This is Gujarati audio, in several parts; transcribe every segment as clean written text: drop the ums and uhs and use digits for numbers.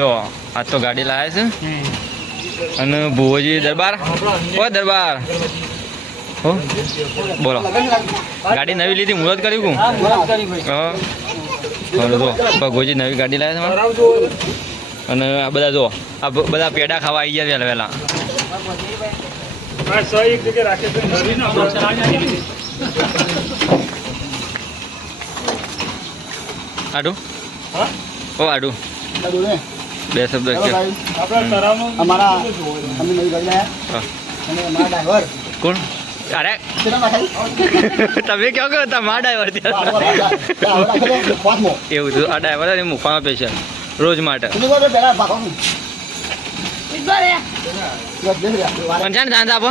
જો આજ તો ગાડી લાયા છે અને ભુવોજી દરબાર ઓ દરબાર હો બોલો ગાડી નવી લીધી મુહૂર્ત કર્યું બોલો તો ભગોજી નવી ગાડી લાયા છે અને આ બધા જો આ બધા પેડા ખાવા આવી ગયા વહેલા આડું ઓ આડું બે શબ્દ કોણ અરે તમે કહો કે તમારા ડ્રાઈવર એવું હતું આ ડ્રાઈવર મૂકવામાં પૈસા રોજ માટે પંચાણ દાંત આપો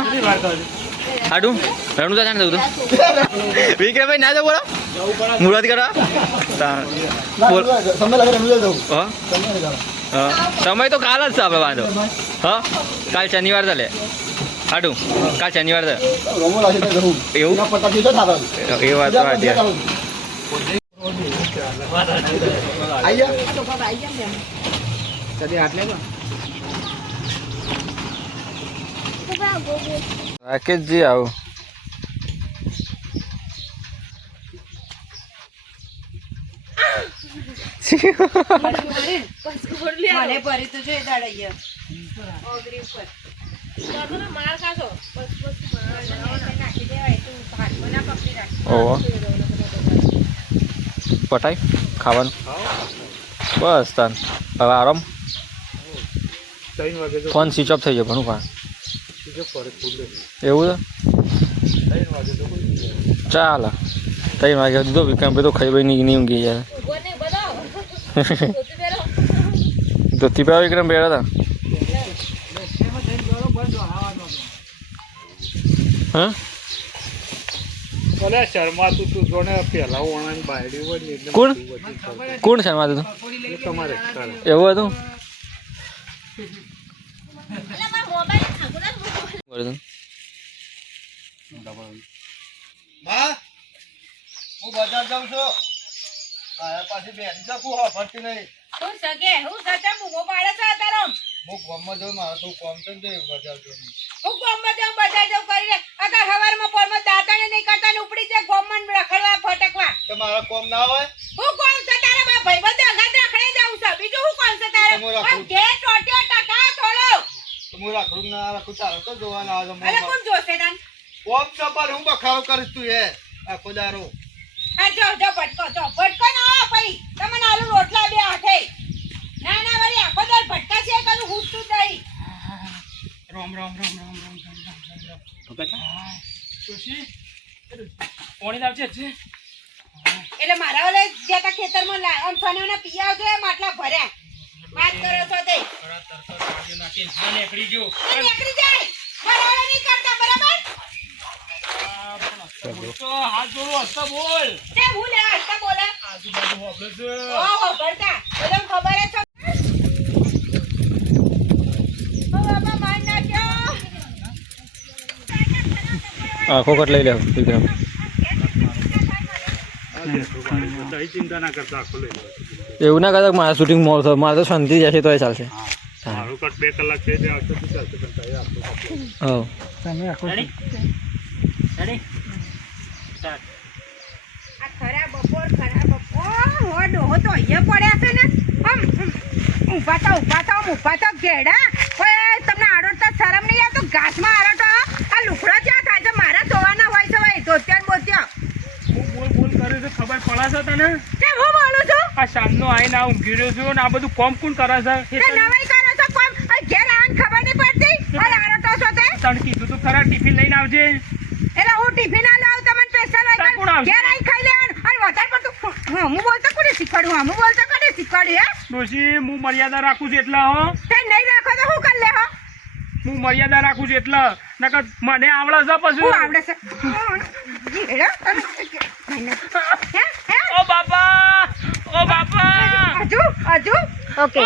આડું રણું તો જાણ દઉં વિક્રમભાઈ ના જાવ બોલો મુહૂર્ત કરવા સમય તો કાલ જ છે આપણે વાંધો હા કાલ શનિવાર ચાલે હાડું કાલ શનિવાર છે એવું એ વાત રાકેશજી આવો પટાઈ ખાવાનું બસ તાન હવે આરામ ફોન સ્વિચ ઓફ થઈ જાય ઘણું કામ એવું છે ચાલ 3 વાગે દીધો વિક્રમભાઈ તો ખાઈ ભાઈ નહીં ઊંઘી જાય ધોતી પહેરા વિક્રમ પહેરા હતા કોણ કોણ શર્માતું હતું એવું હતું હું બજાર જાઉં છું મારા પાસે બેસી શકું ફરતી નહીં હું સકે હું સચા મુગો પાડે છે તારો હું ગામમાં જાઉં મારા તો કામ છે ને બજાર જાઉં હું ગામમાં જાઉં બજાર જાઉં કરીને અગર હવારમાં પોરમાં દાતાને નહીં કરતા ને ઉપડી જાય ગામમાં રખડવા ફટકવા તો મારા કામ ના હોય હું કોણ છે તારા બા ભાઈબંધ અગાત રખડે જાઉં છે બીજું હું કોણ છે તારે આમ ઘેર ટોટ્યો ટકા થોડો તો હું રાખડું ના રાખું તારો તો જોવાના આવે અરે કોણ જોશે તન કોમ સબર હું બખાવ કરીશ તું એ આખો દારો આ જો ભટકો ના ભાઈ તમને આલુ રોટલા બે હાથે ના વળી આખો દર ભટકા છે કરું હું તું દઈ રામ ખુશી કોણી આવશે છે એટલે મારા ઓલે જેતા ખેતરમાં આમ ફનાના પિયા આવજો માટલા ભર્યા વાત કરો છો તે બડા તરતર પાડી નાખી ના નીકળી ગયો નીકળી જાય બરાબર નહીં કરતા બરાબર તો હાથ જોડો હસતા બોલ તે હું લે હસતા બોલે આજુબાજુ હોબળે છે ઓહો બરતા બધાને ખબર છે ઓ બાબા માર નાખ્યો આખો કટ લઈ લે વિક્રમ ચિંતા ના કરતા આખો લઈ લે એવું ના કરતા મારા શૂટિંગ મોડ થયો મારે તો શાંતિ જશે તો ચાલશે મારું કટ 2 કલાક થઈ જાય તો ચાલશે કરતા એ આપણો હા તમે આખો રેડી સ્ટાર્ટ આ ખરા બપોર હો ડોહો તો અહીંયા પડ્યા છે ને હમ ઊભા તો ઘેડા ઓય તમને આડોડતા શરમ નહીં આવતો ઘાસમાં આડોટો આ લુખડો ક્યાં થાય છે મારા સોવાના હોય છે ભાઈ ધોત્યા બોત્યા બોલ કરે છે ખબર પડાશે તને તે હું બોલું છું આ શામનો આઈને આ ઊંઘી રહ્યો છું ને આ બધું કોમ કોણ કરે છે તે નવાઈ કરો છો કોમ આ ઘેર આન ખબર નહીં પડતી ઓય આડોટો છો તે તને કીધું તો ખરા ટિફિન લઈને આવજે એટલે હું ટિફિન આ લાવ તમને સ્પેશિયલ હોય ઘેર આઈ ખાઈ લે અને વધારે પડતું હું બોલતો કોને શીખવાડ્યું હે ડોશી હું મર્યાદા રાખું છું એટલા હો તે નહીં રાખો તો હું કરી લે હો હું મર્યાદા રાખું છું એટલા નકર મને આવડે છે પછી હું આવડે છે ઓ બાપા હજુ ઓકે